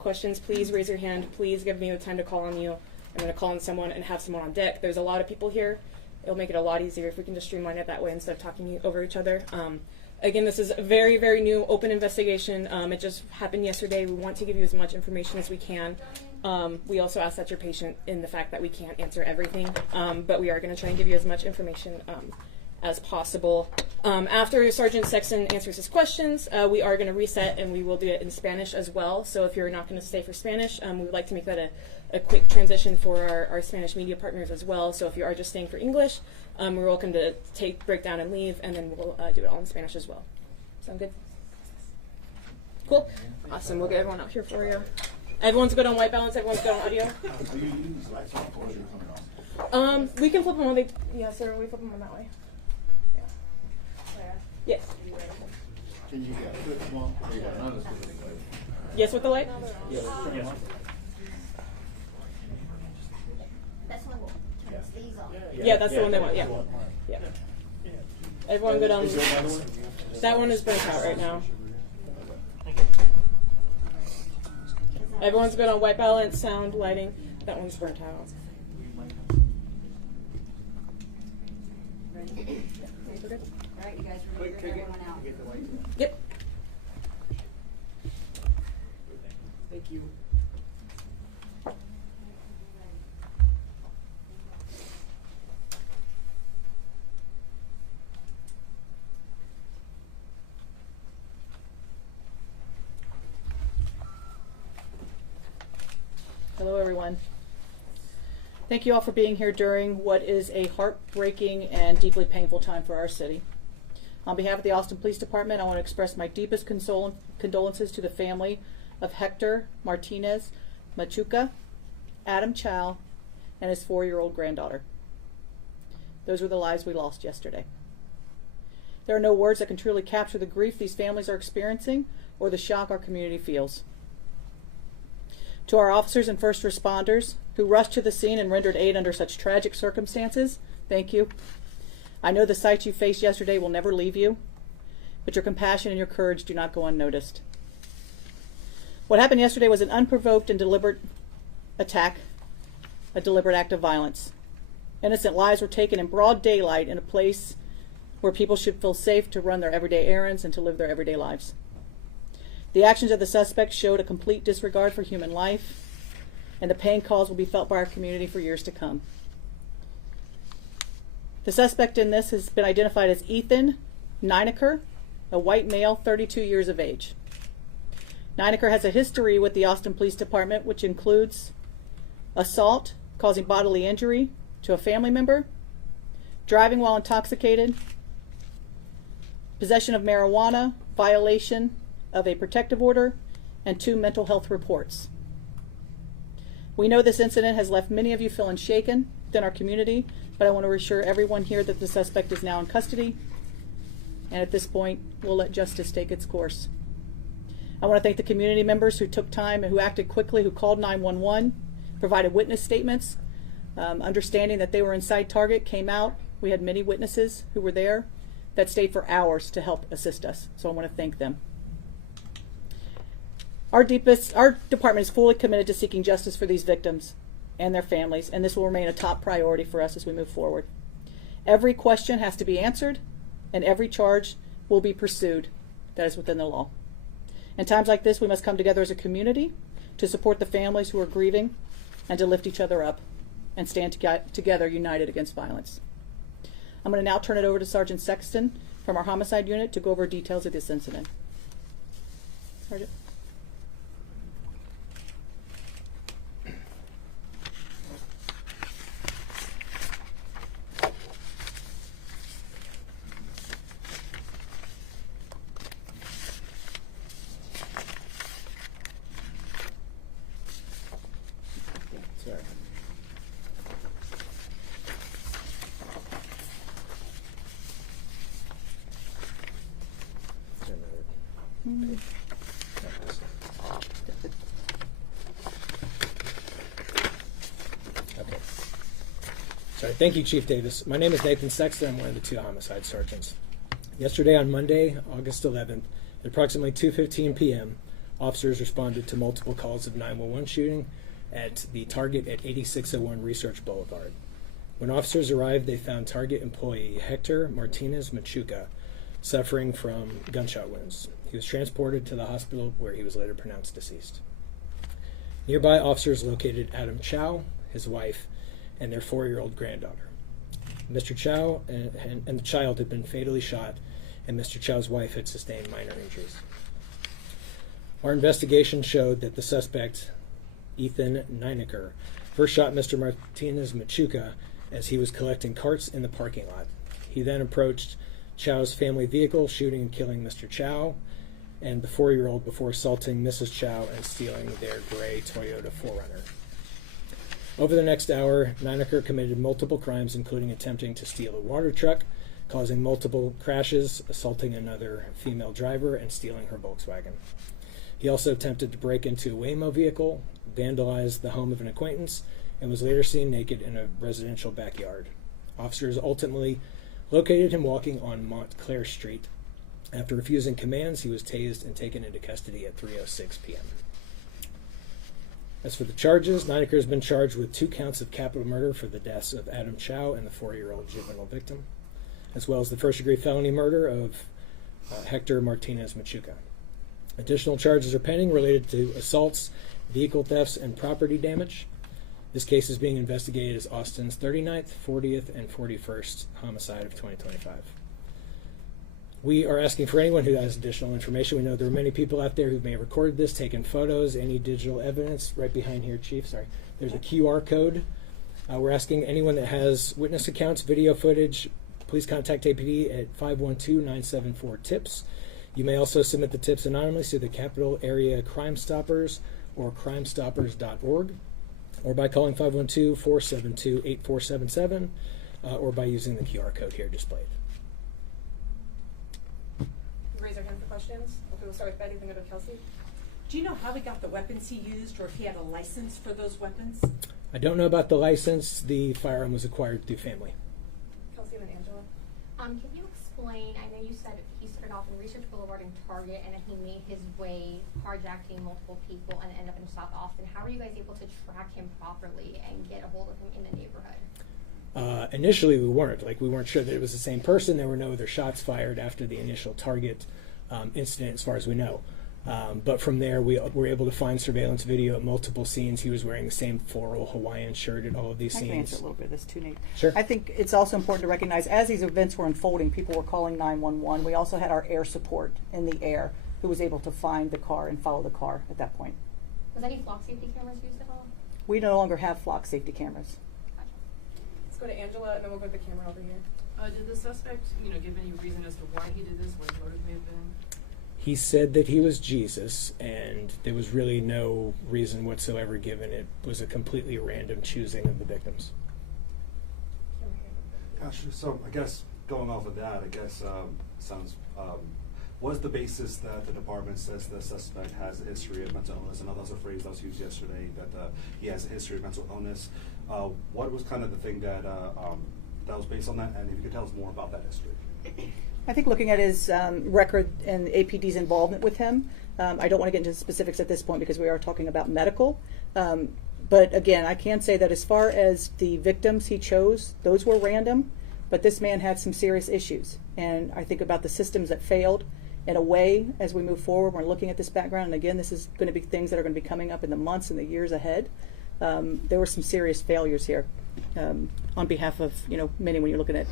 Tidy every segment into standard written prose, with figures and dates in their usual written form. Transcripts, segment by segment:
questions, please raise your hand. Please give me the time to call on you. I'm going to call on someone and have someone on deck. There's a lot of people here. It'll make it a lot easier if we can just streamline it that way instead of talking over each other. Again, this is a very, very new open investigation. It just happened yesterday. We want to give you as much information as we can. We also ask that you're patient in the fact that we can't answer everything, but we are going to try and give you as much information as possible. After Sergeant Sexton answers his questions, we are going to reset, and we will do it in Spanish as well. So if you're not going to stay for Spanish, we would like to make that a quick transition for our Spanish media partners as well. So if you are just staying for English, we're welcome to break down and leave, and then we'll do it all in Spanish as well. Sound good? Cool. Awesome. We'll get everyone out here for you. Everyone's good on white balance. Everyone's good on audio. We can flip them on. Yeah, sir. We flip them on that way. Yes. Can you put one? Yes, with the light? Yes. That's one turns these on. Yeah, that's the one they want. Yeah. Yeah. Everyone good on. That one is burnt out right now. Everyone's good on white balance, sound, lighting. That one's burnt out. All right, you guys ready to get everyone out? Yep. Thank you. Hello, everyone. Thank you all for being here during what is a heartbreaking and deeply painful time for our city. On behalf of the Austin Police Department, I want to express my deepest condolences to the family of Hector Martinez Machuca, Adam Chow, and his 4-year-old granddaughter. Those were the lives we lost yesterday. There are no words that can truly capture the grief these families are experiencing or the shock our community feels. To our officers and first responders who rushed to the scene and rendered aid under such tragic circumstances, thank you. I know the sights you faced yesterday will never leave you, but your compassion and your courage do not go unnoticed. What happened yesterday was an unprovoked and deliberate attack, a deliberate act of violence. Innocent lives were taken in broad daylight in a place where people should feel safe to run their everyday errands and to live their everyday lives. The actions of the suspects showed a complete disregard for human life, and the pain caused will be felt by our community for years to come. The suspect in this has been identified as Ethan Nieneker, a white male, 32 years of age. Nieneker has a history with the Austin Police Department, which includes assault causing bodily injury to a family member, driving while intoxicated, possession of marijuana, violation of a protective order, and 2 mental health reports. We know this incident has left many of you feeling shaken within our community, but I want to reassure everyone here that the suspect is now in custody, and at this point, we'll let justice take its course. I want to thank the community members who took time and who acted quickly, who called 911, provided witness statements, understanding that they were inside target, came out. We had many witnesses who were there that stayed for hours to help assist us, so I want to thank them. Our department is fully committed to seeking justice for these victims and their families, and this will remain a top priority for us as we move forward. Every question has to be answered, and every charge will be pursued that is within the law. In times like this, we must come together as a community to support the families who are grieving and to lift each other up and stand together united against violence. I'm going to now turn it over to Sergeant Sexton from our Homicide Unit to go over details of this incident. Sergeant. Okay. Sorry. Thank you, Chief Davis. My name is Nathan Sexton. I'm one of the 2 homicide sergeants. Yesterday on Monday, August 11th, at approximately 2:15 p.m., officers responded to multiple calls of 911 shooting at the target at 8601 Research Boulevard. When officers arrived, they found target employee Hector Martinez Machuca suffering from gunshot wounds. He was transported to the hospital where he was later pronounced deceased. Nearby, officers located Adam Chow, his wife, and their 4-year-old granddaughter. Mr. Chow and the child had been fatally shot, and Mr. Chow's wife had sustained minor injuries. Our investigation showed that the suspect, Ethan Nieneker, first shot Mr. Martinez Machuca as he was collecting carts in the parking lot. He then approached Chow's family vehicle, shooting and killing Mr. Chow and the 4-year-old before assaulting Mrs. Chow and stealing their gray Toyota 4Runner. Over the next hour, Nieneker committed multiple crimes, including attempting to steal a water truck, causing multiple crashes, assaulting another female driver, and stealing her Volkswagen. He also attempted to break into a Waymo vehicle, vandalized the home of an acquaintance, and was later seen naked in a residential backyard. Officers ultimately located him walking on Montclair Street. After refusing commands, he was tased and taken into custody at 3:06 p.m. As for the charges, Nieneker has been charged with 2 counts of capital murder for the deaths of Adam Chow and the 4-year-old juvenile victim, as well as the first-degree felony murder of Hector Martinez Machuca. Additional charges are pending related to assaults, vehicle thefts, and property damage. This case is being investigated as Austin's 39th, 40th, and 41st homicide of 2025. We are asking for anyone who has additional information. We know there are many people out there who may have recorded this, taken photos, any digital evidence. Right behind here, Chief, sorry. There's a QR code. We're asking anyone that has witness accounts, video footage, please contact APD at 512-974-TIPS. You may also submit the tips anonymously to the Capital Area Crime Stoppers or crimestoppers.org, or by calling 512-472-8477, or by using the QR code here displayed. Raise your hand for questions. Okay, we'll start with Betty, then go to Kelsey. Do you know how he got the weapons he used, or if he had a license for those weapons? I don't know about the license. The firearm was acquired through family. Kelsey and then Angela. Can you explain, I know you said he started off in Research Boulevard and Target, and then he made his way carjacking multiple people and ended up in South Austin. How were you guys able to track him properly and get a hold of him in the neighborhood? Initially, we weren't sure that it was the same person. There were no other shots fired after the initial Target incident, as far as we know. But from there, we were able to find surveillance video at multiple scenes. He was wearing the same floral Hawaiian shirt at all of these I scenes. can answer a little bit of this too, Nate. Sure. I think it's also important to recognize as these events were unfolding, people were calling 911. We also had our air support in the air who was able to find the car and follow the car at that point. Was any flock safety cameras used at all? We no longer have flock safety cameras. Gotcha. Let's go to Angela, and then we'll go to the camera over here. Did the suspect, give any reason as to why he did this, what his motive may have been? He said that he was Jesus, and there was really no reason whatsoever given. It was a completely random choosing of the victims. Gosh, So I guess going off of that, sounds, was the basis that the department says the suspect has a history of mental illness? I know that was a phrase that was used yesterday, that he has a history of mental illness. What was kind of the thing that was based on that? And if you could tell us more about that history. I think looking at his record and APD's involvement with him, I don't want to get into specifics at this point because we are talking about medical. But again, I can say that as far as the victims he chose, those were random, but this man had some serious issues. And I think about the systems that failed. In a way, as we move forward, we're looking at this background, and again, this is going to be things that are going to be coming up in the months and the years ahead. There were some serious failures here on behalf of, many when you're looking at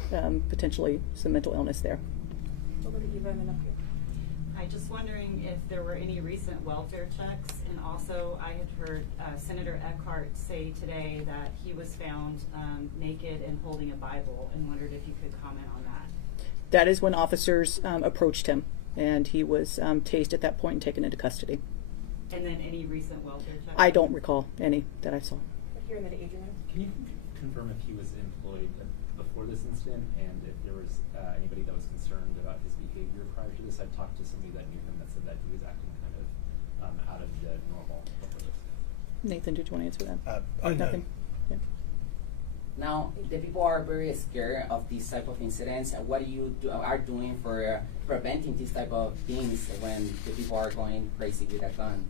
potentially some mental illness there. We'll go to Eva and then up here. I'm just wondering if there were any recent welfare checks, and also I had heard Senator Eckhart say today that he was found naked and holding a Bible, and wondered if you could comment on that. That is when officers approached him, and he was tased at that point and taken into custody. And then any recent welfare checks? I don't recall any that I saw. Here and then to Adrian. Can you confirm if he was employed before this incident, and if there was anybody that was concerned about his behavior prior to this? I talked to somebody that knew him that said that he was acting kind of out of the normal before this. Nathan, did you want to answer that? On Nothing. Yeah. Now, the people are very scared of these type of incidents. What do you are doing for preventing these type of things when the people are going crazy with a gun?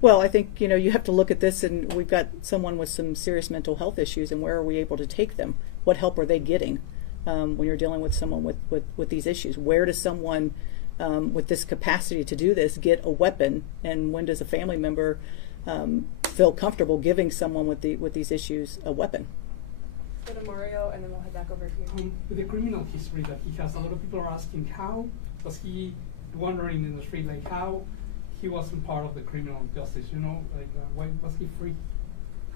Well, I think, you have to look at this, and we've got someone with some serious mental health issues, and where are we able to take them? What help are they getting when you're dealing with someone with these issues? Where does someone with this capacity to do this get a weapon, and when does a family member feel comfortable giving someone with these issues a weapon? Go to Mario, and then we'll head back over here. With the criminal history that he has, a lot of people are asking how was he wandering in the street, like how he wasn't part of the criminal justice, why was he free?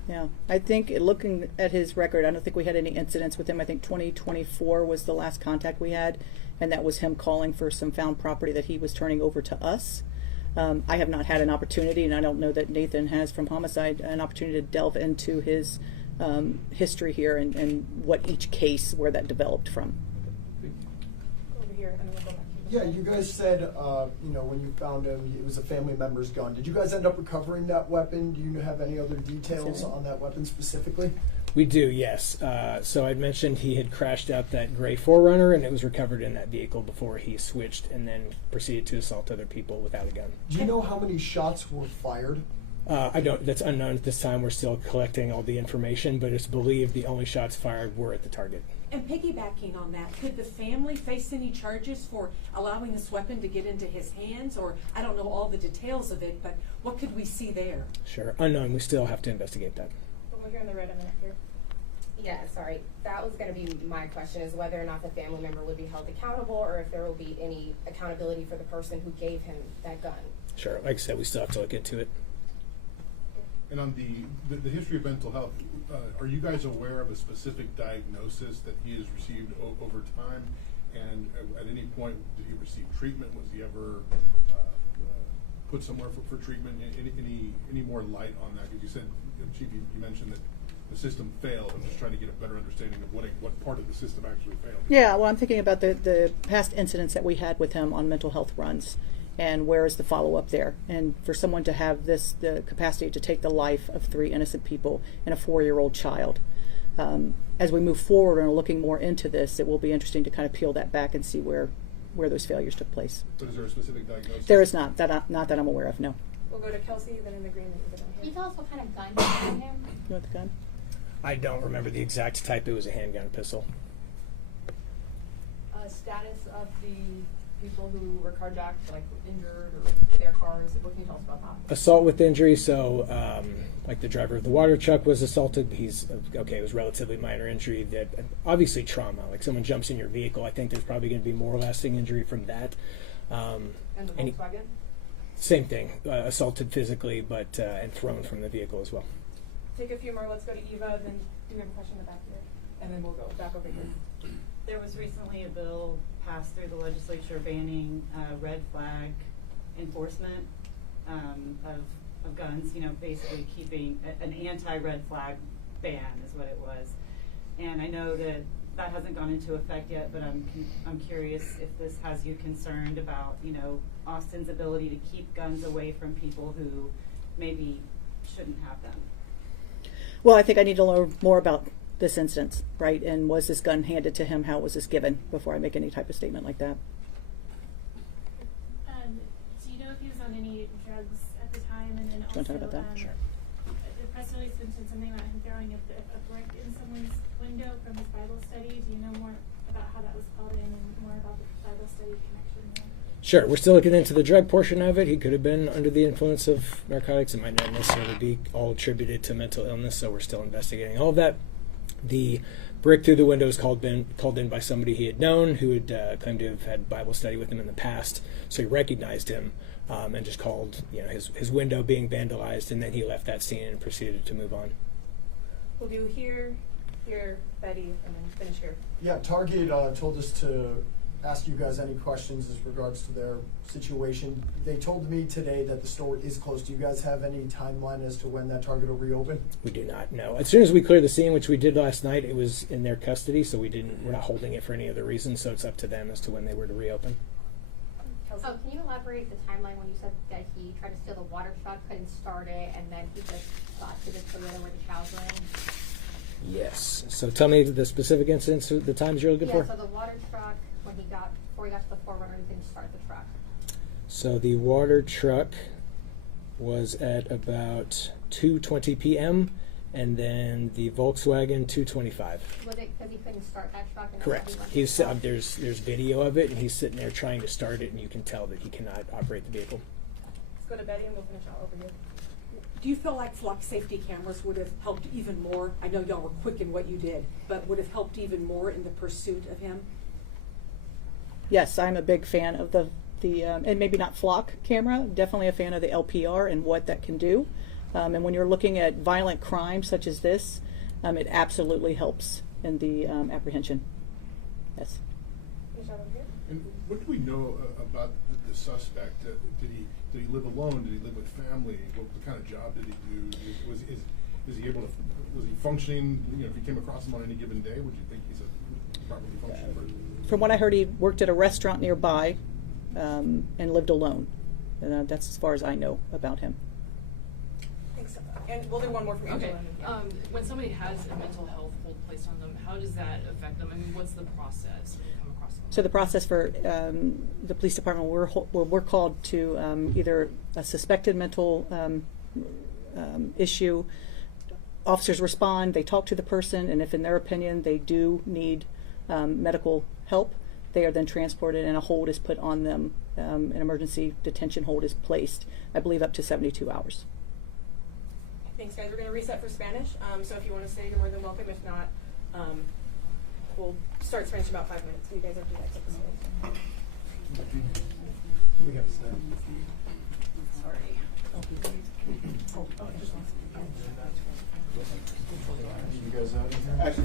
Yeah, I think looking at his record, I don't think we had any incidents with him. I think 2024 was the last contact we had, and that was him calling for some found property that he was turning over to us. I have not had an opportunity, and I don't know that Nathan has from Homicide, an opportunity to delve into his history here and what each case, where that developed from. Go over here, and then we'll go back. Yeah, you guys said, when you found him, it was a family member's gun. Did you guys end up recovering that weapon? Do you have any other details on that weapon specifically? We do, yes. So I'd mentioned he had crashed out that gray 4Runner, and it was recovered in that vehicle before he switched and then proceeded to assault other people without a gun. Do you know how many shots were fired? I don't. That's unknown at this time. We're still collecting all the information, but it's believed the only shots fired were at the target. And piggybacking on that, could the family face any charges for allowing this weapon to get into his hands? Or, I don't know all the details of it, but what could we see there? Sure. Unknown. We still have to investigate that. Over here in the red, and then up here. Yeah, sorry. That was going to be my question, is whether or not the family member would be held accountable, or if there will be any accountability for the person who gave him that gun. Sure. Like I said, we still have to look into it. And on the history of mental health, are you guys aware of a specific diagnosis that he has received over time? And at any point, did he receive treatment? Was he ever put somewhere for treatment? Any more light on that? Because you said, Chief, you mentioned that the system failed. I'm just trying to get a better understanding of what part of the system actually failed. Yeah, well, I'm thinking about the past incidents that we had with him on mental health runs, and where is the follow-up there? And for someone to have the capacity to take the life of 3 innocent people and a 4-year-old child. As we move forward and are looking more into this, it will be interesting to kind of peel that back and see where those failures took place. But is there a specific diagnosis? There is not that I'm aware of, no. We'll go to Kelsey, then in the green, then we'll go down Can here. you tell us what kind of gun you gave him? You want the gun? I don't remember the exact type. It was a handgun pistol. Status of the people who were carjacked, like injured, or their cars, what can you tell us about that? Assault with injury, so like the driver of the water truck was assaulted. He's okay, it was relatively minor injury, that obviously trauma, like someone jumps in your vehicle. I think there's probably going to be more lasting injury from that. And the Volkswagen? Same thing, assaulted physically, but and thrown from the vehicle as well. Take a few more. Let's go to Eva, then do we have a question in the back here? And then we'll go back over here. There was recently a bill passed through the legislature banning red flag enforcement of guns, basically keeping an anti-red flag ban is what it was. And I know that hasn't gone into effect yet, but I'm curious if this has you concerned about, Austin's ability to keep guns away from people who maybe shouldn't have them. Well, I think I need to learn more about this instance, right? And was this gun handed to him? How was this given? Before I make any type of statement like that. Do you know if he was on any drugs at the time? And then Do you want to talk about that? Sure. The press release mentioned something about him throwing a brick in someone's window from his Bible study. Do you know more about how that was called in and more about the Bible study connection there? Sure, we're still looking into the drug portion of it. He could have been under the influence of narcotics. It might not necessarily be all attributed to mental illness, so we're still investigating all of that. The brick through the window was called in by somebody he had known, who had claimed to have had Bible study with him in the past. So he recognized him and just called his window being vandalized, and then he left that scene and proceeded to move on. We'll do here, Betty, and then finish here. Yeah, Target told us to ask you guys any questions as regards to their situation. They told me today that the store is closed. Do you guys have any timeline as to when that Target will reopen? We do not know. As soon as we clear the scene, which we did last night, it was in their custody, so we're not holding it for any other reason, so it's up to them as to when they were to reopen. Oh, can you elaborate the timeline when you said that he tried to steal the water truck, couldn't start it, and then he just got to the Toyota where the Chows were in? Yes. So tell me the specific incidents, the times you're looking Yeah, for. so the water truck, before he got to the forerunner, he didn't start the truck. So the water truck was at about 2:20 p.m. and then the Volkswagen 2:25. Was it because he couldn't start that truck? And Correct. that's why he He's went to stop? there's video of it, and he's sitting there trying to start it, and you can tell that he cannot operate the vehicle. Let's go to Betty and we'll finish out over here. Do you feel like flock safety cameras would have helped even more? I know y'all were quick in what you did, but would have helped even more in the pursuit of him? Yes, I'm a big fan of the and maybe not flock camera, definitely a fan of the LPR and what that can do. And when you're looking at violent crime such as this, it absolutely helps in the apprehension. Yes. Finish out over here. And what do we know about the suspect? Did he live alone? Did he live with family? What kind of job did he do? Was he able to? Was he functioning? You know, if you came across him on any given day, would you think he's a properly functioning person? From what I heard, he worked at a restaurant nearby and lived alone. That's as far as I know about him. Thanks. And we'll do one more from Okay. Angela. When somebody has a mental health hold placed on them, how does that affect them? I mean, what's the process when you come across them? So the process for the police department, we're called to either a suspected mental issue. Officers respond, they talk to the person, and if in their opinion they do need medical help, they are then transported and a hold is put on them. An emergency detention hold is placed, I believe up to 72 hours. Thanks, guys. We're going to reset for Spanish. So if you want to stay, you're more than welcome. If not, we'll start Spanish in about 5 minutes. You guys have to exit the stage. We have to stay. Sorry. You guys out of here?